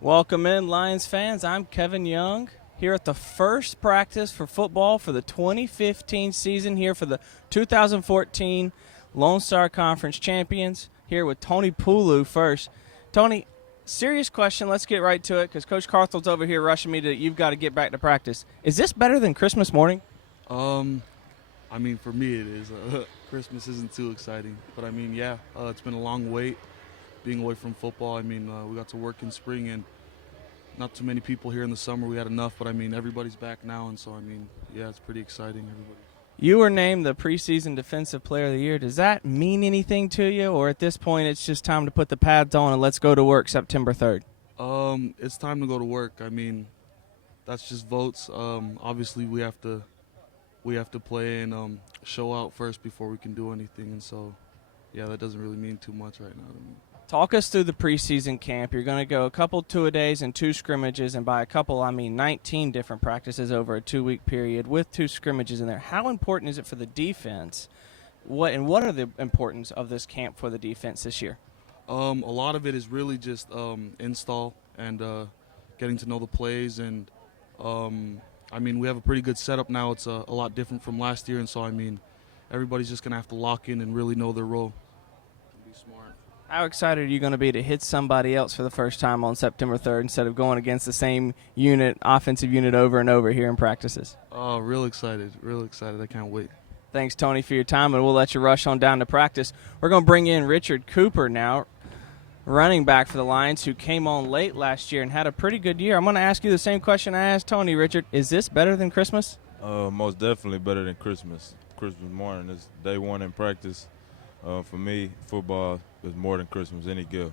Welcome in, Lions fans. I'm Kevin Young here at the first practice for football for the 2015 season here for the 2014 Lone Star Conference champions here with Tony Pulu first. Tony, serious question. Let's get right to it because Coach Carthel's over here rushing me to you've got to get back to practice. Is this better than Christmas morning? I mean, for me it is. Christmas isn't too exciting. But, I mean, yeah, it's been a long wait being away from football. I mean, we got to work in spring and not too many people here in the summer. We had enough, but, I mean, everybody's back now. And so, I mean, yeah, it's pretty exciting. Everybody. You were named the preseason Defensive Player of the Year. Does that mean anything to you, or at this point it's just time to put the pads on and let's go to work September 3rd? It's time to go to work. I mean, that's just votes. Obviously, we have to play and show out first before we can do anything. And so, yeah, that doesn't really mean too much right now to me. Talk us through the preseason camp. You're going to go a couple two-a-days and 2 scrimmages, and by a couple, I mean 19 different practices over a 2-week period with 2 scrimmages in there. How important is it for the defense? What are the importance of this camp for the defense this year? A lot of it is really just install and getting to know the plays. And, I mean, we have a pretty good setup now. It's a lot different from last year. And so, I mean, everybody's just going to have to lock in and really know their role and be smart. How excited are you going to be to hit somebody else for the first time on September 3rd instead of going against the same offensive unit over and over here in practices? Oh, real excited. I can't wait. Thanks, Tony, for your time, and we'll let you rush on down to practice. We're going to bring in Richard Cooper now, running back for the Lions, who came on late last year and had a pretty good year. I'm going to ask you the same question I asked Tony, Richard. Is this better than Christmas? Most definitely better than Christmas. Christmas morning is day one in practice. For me, football is more than Christmas, any gift.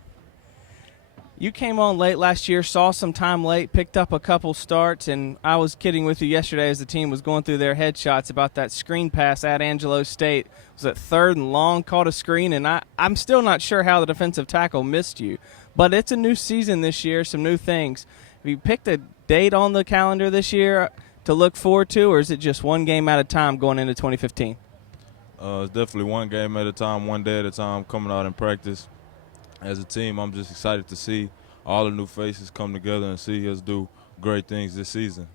You came on late last year, saw some time late, picked up a couple starts, and I was kidding with you yesterday as the team was going through their headshots about that screen pass at Angelo State. It was at 3rd and long, caught a screen, and I'm still not sure how the defensive tackle missed you. But it's a new season this year, some new things. Have you picked a date on the calendar this year to look forward to, or is it just one game at a time going into 2015? It's definitely one game at a time, one day at a time, coming out in practice. As a team, I'm just excited to see all the new faces come together and see us do great things this season.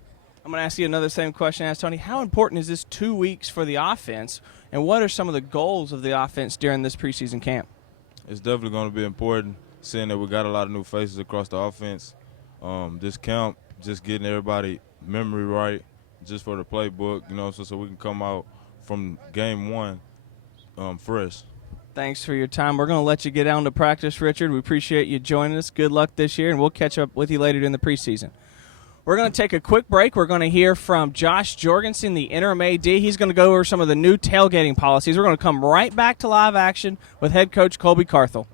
I'm going to ask you another same question I asked Tony. How important is this 2 weeks for the offense, and what are some of the goals of the offense during this preseason camp? It's definitely going to be important, seeing that we got a lot of new faces across the offense. This camp, just getting everybody memory right, just for the playbook, so we can come out from game one fresh. Thanks for your time. We're going to let you get down to practice, Richard. We appreciate you joining us. Good luck this year, and we'll catch up with you later in the preseason. We're going to take a quick break. We're going to hear from Josh Jorgensen, the interim AD. He's going to go over some of the new tailgating policies. We're going to come right back to live action with head coach Colby Carthel.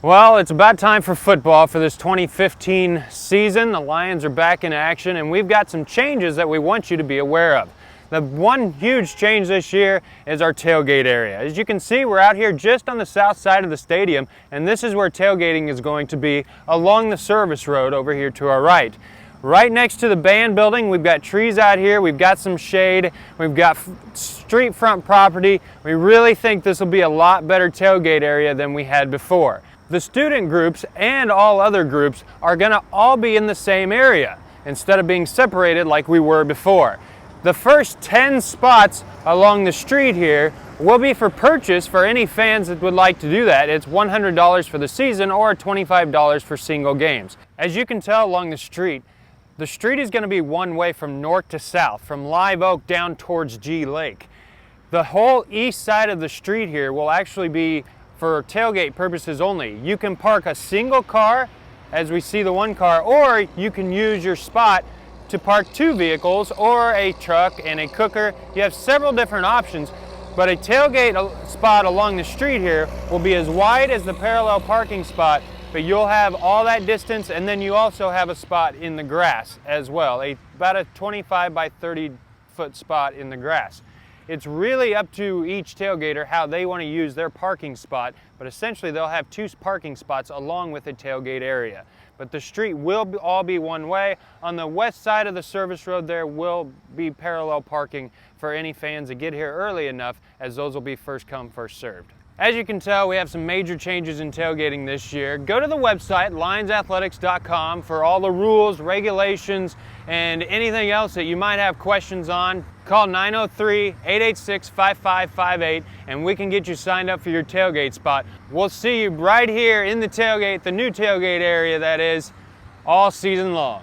Well, it's about time for football for this 2015 season. The Lions are back in action, and we've got some changes that we want you to be aware of. The one huge change this year is our tailgate area. As you can see, we're out here just on the south side of the stadium, and this is where tailgating is going to be along the service road over here to our right. Right next to the band building, we've got trees out here, we've got some shade, we've got street front property. We really think this will be a lot better tailgate area than we had before. The student groups and all other groups are going to all be in the same area instead of being separated like we were before. The first 10 spots along the street here will be for purchase for any fans that would like to do that. It's $100 for the season or $25 for single games. As you can tell along the street is going to be one way from north to south, from Live Oak down towards G Lake. The whole east side of the street here will actually be for tailgate purposes only. You can park a single car, as we see the one car, or you can use your spot to park 2 vehicles or a truck and a cooker. You have several different options, but a tailgate spot along the street here will be as wide as the parallel parking spot, but you'll have all that distance, and then you also have a spot in the grass as well, about a 25 by 30 foot spot in the grass. It's really up to each tailgater how they want to use their parking spot, but essentially they'll have 2 parking spots along with the tailgate area. But the street will all be one way. On the west side of the service road there will be parallel parking for any fans that get here early enough, as those will be first come, first served. As you can tell, we have some major changes in tailgating this year. Go to the website, lionsathletics.com, for all the rules, regulations, and anything else that you might have questions on. Call 903-886-5558, and we can get you signed up for your tailgate spot. We'll see you right here in the tailgate, the new tailgate area that is, all season long.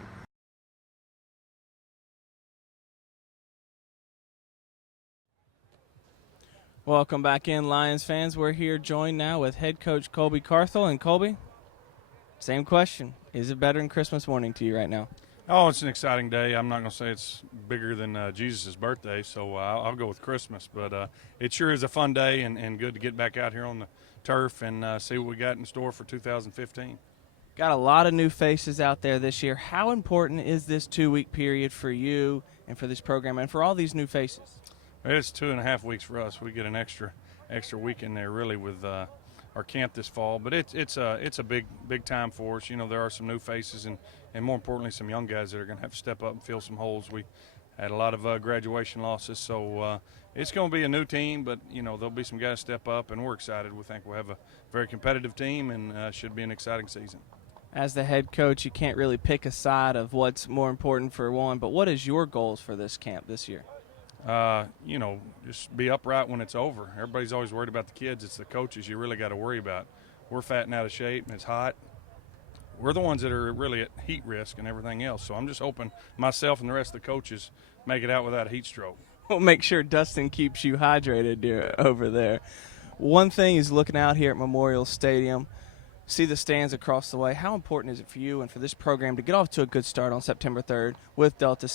Welcome back in, Lions fans. We're here joined now with head coach Colby Carthel. And Colby, same question. Is it better than Christmas morning to you right now? Oh, it's an exciting day. I'm not going to say it's bigger than Jesus' birthday, so I'll go with Christmas. But it sure is a fun day and good to get back out here on the turf and see what we got in store for 2015. Got a lot of new faces out there this year. How important is this 2-week period for you and for this program and for all these new faces? It's 2.5 weeks for us. We get an extra week in there really with our camp this fall. But it's a big time for us. You know, there are some new faces and more importantly some young guys that are going to have to step up and fill some holes. We had a lot of graduation losses, so it's going to be a new team. But you know, there'll be some guys step up, and we're excited. We think we'll have a very competitive team and should be an exciting season. As the head coach, you can't really pick a side of what's more important for one. But what is your goals for this camp this year? You know, just be upright when it's over. Everybody's always worried about the kids. It's the coaches you really got to worry about. We're fat and out of shape, and it's hot. We're the ones that are really at heat risk and everything else. So I'm just hoping myself and the rest of the coaches make it out without a heat stroke. We'll make sure Dustin keeps you hydrated over there. One thing is looking out here at Memorial Stadium, see the stands across the way. How important is it for you and for this program to get off to a good start on September 3rd with Adams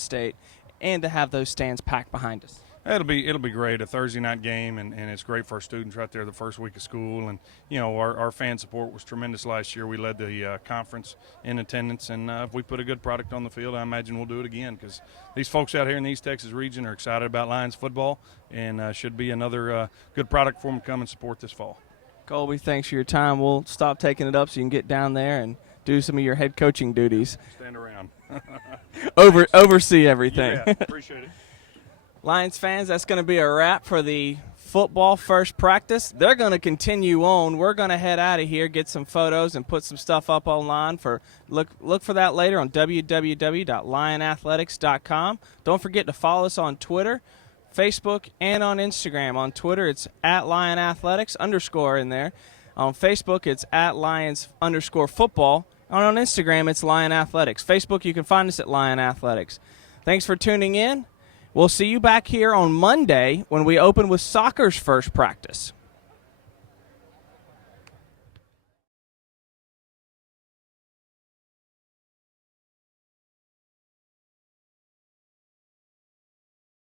State, and to have those stands packed behind us? It'll be great, a Thursday night game, and it's great for our students right there the first week of school. And, you know, our fan support was tremendous last year. We led the conference in attendance, and if we put a good product on the field, I imagine we'll do it again because these folks out here in the East Texas region are excited about Lions football and should be another good product for them to come and support this fall. Colby, thanks for your time. We'll stop taking it up so you can get down there and do some of your head coaching duties. Stand around. Oversee everything. Yeah, appreciate it. Lions fans, that's going to be a wrap for the football first practice. They're going to continue on. We're going to head out of here, get some photos, and put some stuff up online. Look for that later on www.lionathletics.com. Don't forget to follow us on Twitter, Facebook, and on Instagram. On Twitter, it's @LionAthletics _ in there. On Facebook, it's @Lions_football. And on Instagram, it's Lion Athletics. Facebook, you can find us at Lion Athletics. Thanks for tuning in. We'll see you back here on Monday when we open with soccer's first practice.